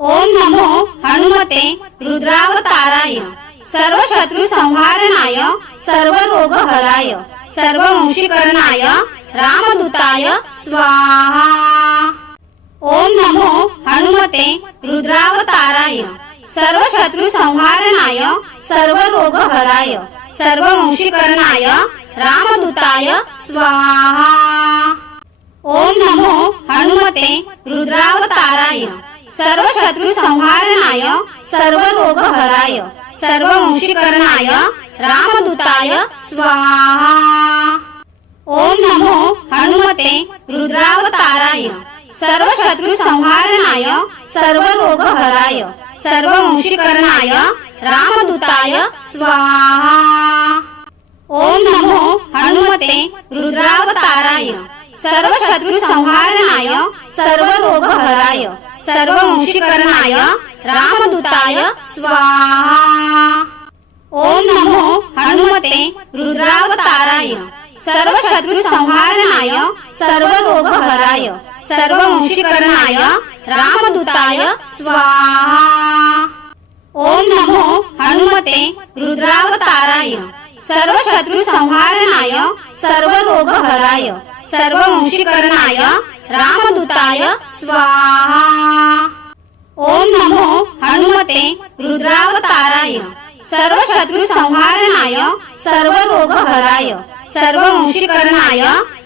ओम नमो हनुमते रुद्रावताराय सर्व शत्रु संहारणाय सर्व रोग हराय सर्व वंशीकरणाय रामदूताय स्वाहा। ओम नमो हनुमते रुद्रावताराय सर्व शत्रु संहारणाय सर्व रोग हराय सर्व वंशीकरणाय रामदूताय स्वाहा। ओम नमो हनुमते रुद्रावताराय सर्व शत्रु संहारणाय सर्व रोग हराय सर्व वंशीकरणाय रामदूताय स्वाहा। ओम नमो हनुमते रुद्रावताराय सर्व शत्रु संहारणाय सर्व रोग हराय सर्व वंशीकरणाय रामदूताय स्वाहा। ओम नमो हनुमते रुद्रावताराय सर्व शत्रु संहारणाय सर्व रोग हराय सर्व वंशीकरणाय रामदूताय स्वाहा। ओम नमो हनुमते रुद्रावताराय सर्व शत्रु संहारणाय सर्व रोग हराय सर्व वंशीकरणाय रामदूताय स्वाहा। ओम नमो हनुमते रुद्रावताराय सर्व शत्रु संहारणाय सर्व रोग हराय सर्व वंशीकरणाय रामदूताय स्वाहा। ओम नमो हनुमते रुद्रावताराय सर्व शत्रु संहारणाय सर्व रोग हराय सर्व वंशीकरणाय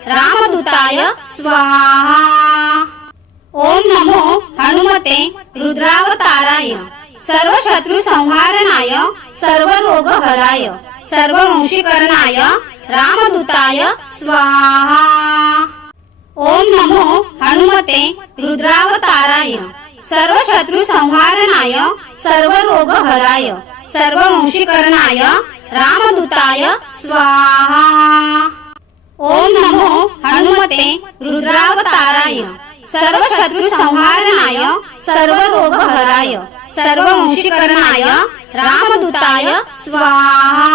रामदूताय स्वाहा। ओम नमो हनुमते रुद्रावताराय सर्व शत्रु संहारणाय सर्व रोग हराय सर्व वंशीकरणाय रामदूताय स्वाहा। ओम नमो हनुमते रुद्रावताराय सर्व शत्रु संहारणाय सर्व रोग हराय सर्व वंशीकरणाय रामदूताय स्वाहा। ओम नमो हनुमते रुद्रावताराय सर्व शत्रु संहारणाय सर्व रोग हराय सर्व वंशीकरणाय रामदूताय स्वाहा।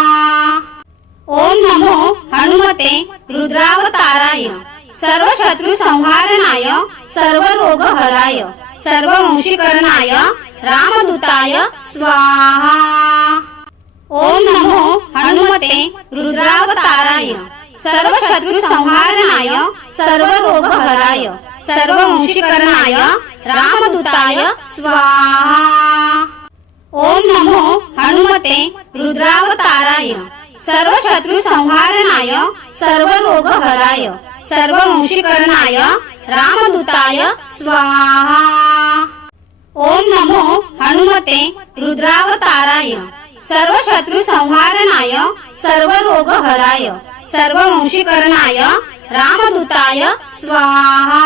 ओम नमो हनुमते रुद्रावताराय सर्व शत्रु संहारणाय सर्व रोग हराय सर्व वंशीकरणाय रामदूताय स्वाहा। ओम नमो हनुमते रुद्रावताराय सर्व शत्रु संहारणाय सर्व रोग हराय सर्व वंशीकरणाय रामदूताय स्वाहा। ओम नमो हनुमते रुद्रावताराय सर्व शत्रु संहारणाय सर्व रोग हराय सर्व वंशीकरणाय रामदूताय स्वाहा। ओम नमो हनुमते रुद्रावताराय सर्व शत्रु संहारणाय सर्व रोग हराय सर्व वंशीकरणाय रामदूताय स्वाहा।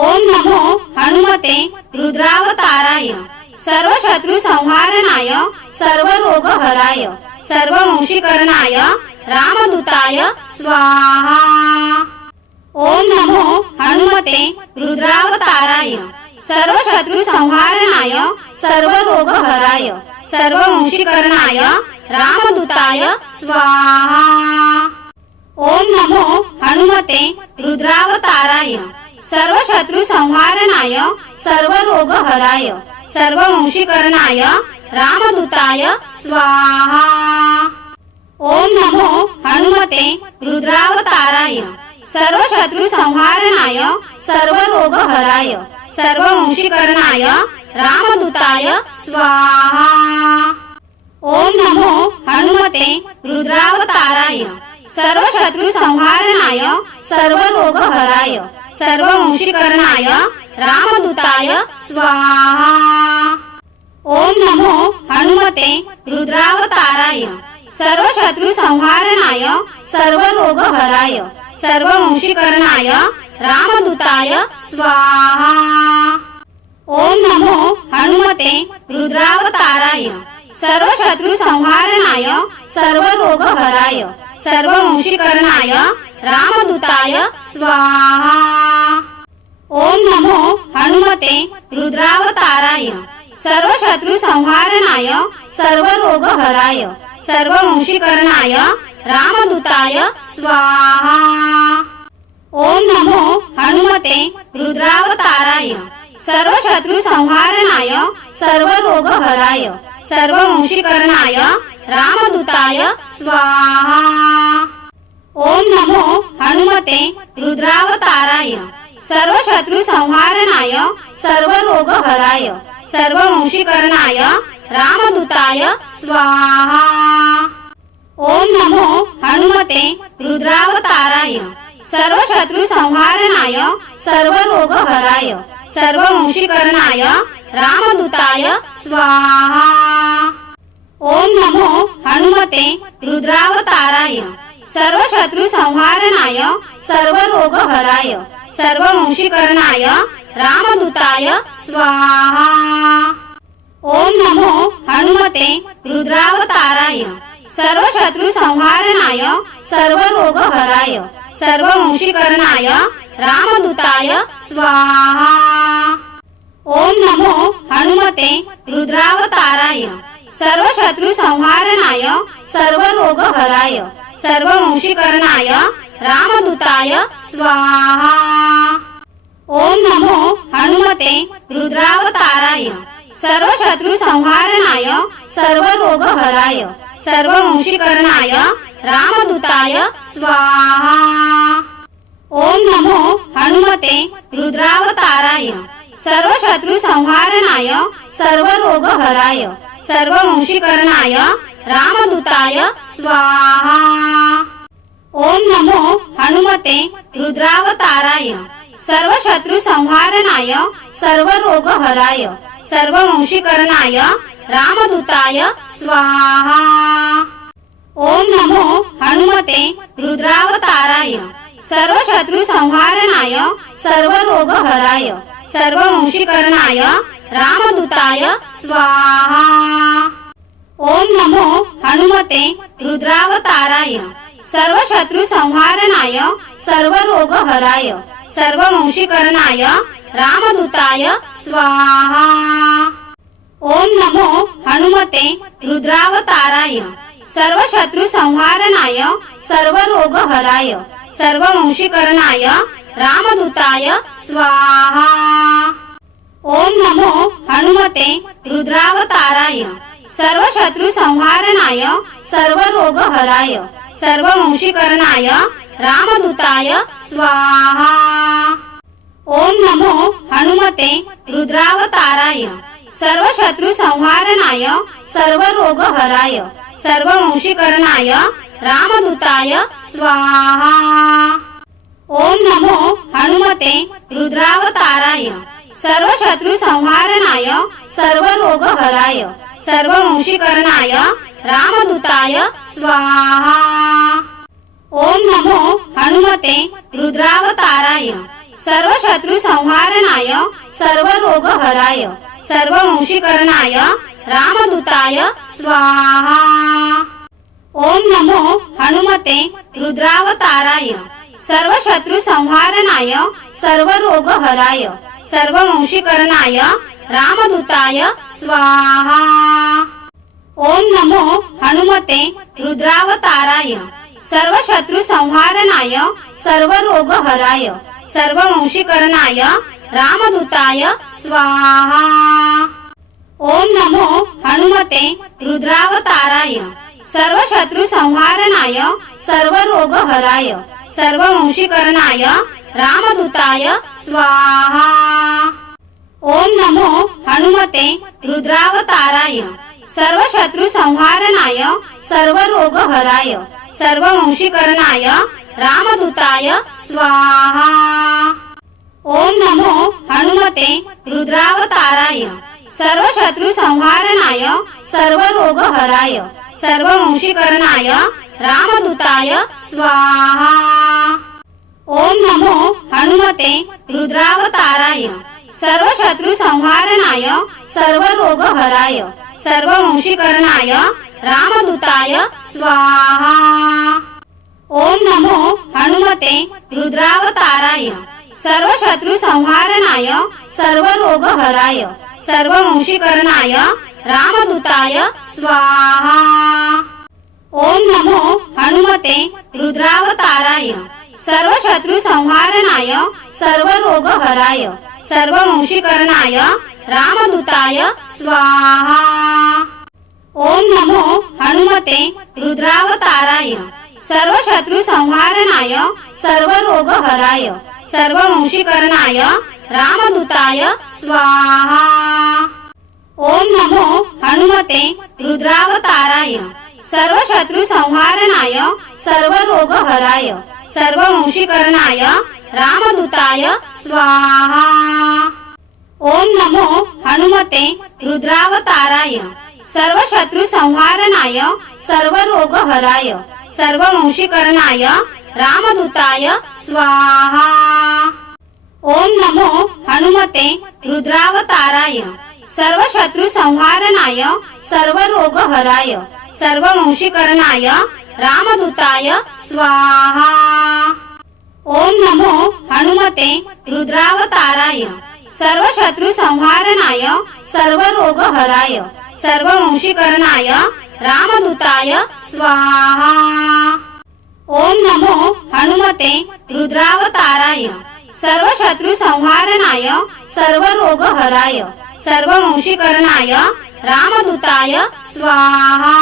ओम नमो हनुमते रुद्रावताराय सर्व शत्रु संहारणाय सर्व रोग हराय सर्व वंशीकरणाय रामदूताय स्वाहा। ओम नमो हनुमते रुद्रावताराय सर्व शत्रु संहारणाय सर्व रोग हराय सर्व वंशीकरणाय रामदूताय स्वाहा। ओम नमो हनुमते रुद्रावताराय सर्व शत्रु संहारणाय सर्व रोग हराय सर्व वंशीकरणाय रामदूताय स्वाहा। ओम नमो हनुमते रुद्रावताराय सर्व शत्रु संहारणाय सर्व रोग हराय सर्व वंशीकरणाय रामदूताय स्वाहा। ओम नमो हनुमते रुद्रावताराय सर्व शत्रु संहारणाय सर्व रोग हराय सर्व वंशीकरणाय रामदूताय स्वाहा। ओम नमो हनुमते रुद्रावताराय सर्व शत्रु संहारणाय सर्व रोग हराय सर्व वंशीकरणाय रामदूताय स्वाहा। ओम नमो हनुमते रुद्रावताराय सर्व शत्रु संहारणाय सर्व रोग हराय सर्व वंशीकरणाय रामदूताय स्वाहा। ओम नमो हनुमते रुद्रावताराय सर्व शत्रु संहारणाय सर्व रोग हराय सर्व वंशीकरणाय रामदूताय स्वाहा। ओम नमो हनुमते रुद्रावताराय सर्व शत्रु संहारणाय सर्व रोग हराय सर्व वंशीकरणाय रामदूताय स्वाहा। ओम नमो हनुमते रुद्रावताराय सर्व शत्रु संहारणाय सर्व रोग हराय सर्व वंशीकरणाय रामदूताय स्वाहा। ओम नमो हनुमते रुद्रावताराय सर्व शत्रु संहारणाय सर्व रोग हराय सर्व वंशीकरणाय रामदूताय स्वाहा। ओम नमो हनुमते रुद्रावताराय सर्व शत्रु संहारणाय सर्व रोग हराय सर्व वंशीकरणाय रामदूताय स्वाहा। ओम नमो हनुमते रुद्रावताराय सर्व शत्रु संहारणाय सर्व रोग हराय सर्व वंशीकरणाय रामदूताय स्वाहा। ओम नमो हनुमते रुद्रावताराय सर्व शत्रु संहारणाय सर्व रोग हराय सर्व वंशीकरणाय रामदूताय स्वाहा। ओम नमो हनुमते रुद्रावताराय सर्व शत्रु संहारणाय सर्व रोग हराय सर्व वंशीकरणाय रामदूताय स्वाहा। ओम नमो हनुमते रुद्रावताराय सर्व शत्रु संहारणाय सर्व रोग हराय सर्व वंशीकरणाय रामदूताय स्वाहा। ओम नमो हनुमते रुद्रावताराय सर्व शत्रु संहारणाय सर्व रोग हराय सर्व वंशीकरणाय रामदूताय स्वाहा। ओम नमो हनुमते रुद्रावताराय सर्व शत्रु संहारणाय सर्व रोग हराय सर्व वंशीकरणाय रामदूताय स्वाहा। ओम नमो हनुमते रुद्रावताराय सर्व शत्रु संहारणाय सर्व रोग हराय सर्व वंशीकरणाय रामदूताय स्वाहा। ओम नमो हनुमते रुद्रावताराय सर्व शत्रु संहारणाय सर्व रोग हराय सर्व वंशीकरणाय रामदूताय स्वाहा। ओम नमो हनुमते रुद्रावताराय सर्व शत्रु संहारणाय सर्व रोग हराय सर्व वंशीकरणाय रामदूताय स्वाहा। ओम नमो हनुमते रुद्रावताराय सर्व शत्रु संहारणाय सर्व रोग हराय सर्व वंशीकरणाय रामदूताय स्वाहा। ओम नमो हनुमते रुद्रावताराय सर्व शत्रु संहारणाय सर्व रोग हराय सर्व वंशीकरणाय रामदूताय स्वाहा। ओम नमो हनुमते रुद्रावताराय सर्व शत्रु संहारणाय सर्व रोग हराय सर्व वंशीकरणाय रामदूताय स्वाहा। ओम नमो हनुमते रुद्रावताराय सर्व शत्रु संहारणाय सर्व रोग हराय सर्व वंशीकरणाय रामदूताय स्वाहा। ओम नमो हनुमते रुद्रावताराय सर्व शत्रु संहारणाय सर्व रोग हराय सर्व वंशीकरणाय रामदूताय स्वाहा। ओम नमो हनुमते रुद्रावताराय सर्व शत्रु संहारणाय सर्व रोग हराय सर्व वंशीकरणाय रामदूताय स्वाहा। ओम नमो हनुमते रुद्रावताराय सर्व शत्रु संहारणाय सर्व रोग हराय सर्व वंशीकरणाय रामदूताय स्वाहा। ओम नमो हनुमते रुद्रावताराय सर्व शत्रु संहारणाय सर्व रोग हराय सर्व वंशीकरणाय रामदूताय स्वाहा। ओम नमो हनुमते रुद्रावताराय सर्व शत्रु संहारणाय सर्व रोग हराय सर्व वंशीकरणाय रामदूताय स्वाहा। ओम नमो हनुमते रुद्रावताराय सर्व शत्रु संहारणाय सर्व रोग हराय सर्व वंशीकरणाय रामदूताय स्वाहा। ओम नमो हनुमते रुद्रावताराय सर्व शत्रु संहारणाय सर्व रोग हराय सर्ववंशीकरणाय रामदूताय स्वाहा। ओम नमो हनुमते रुद्रावताराय सर्व शत्रु संहारणाय सर्व रोग हराय सर्ववंशीकरणाय रामदूताय स्वाहा। ओम नमो हनुमते रुद्रावताराय सर्व शत्रु संहारणाय सर्व रोग हराय सर्ववंशीकरणाय रामदूताय स्वाहा। ओम नमो हनुमते रुद्रावताराय सर्व शत्रु संहारणाय सर्व रोग हराय सर्ववंशीकरणाय रामदूताय स्वाहा। ओम नमो हनुमते रुद्रावताराय सर्व शत्रु संहारणाय सर्व रोग हराय सर्ववंशीकरणाय रामदूताय स्वाहा। ओम नमो हनुमते रुद्रावताराय सर्व शत्रु संहारणाय सर्व रोग हराय सर्ववंशीकरणाय रामदूताय स्वाहा। ओम नमो हनुमते रुद्रावताराय सर्व शत्रु संहारणाय सर्व रोग हराय सर्ववंशीकरणाय रामदूताय स्वाहा।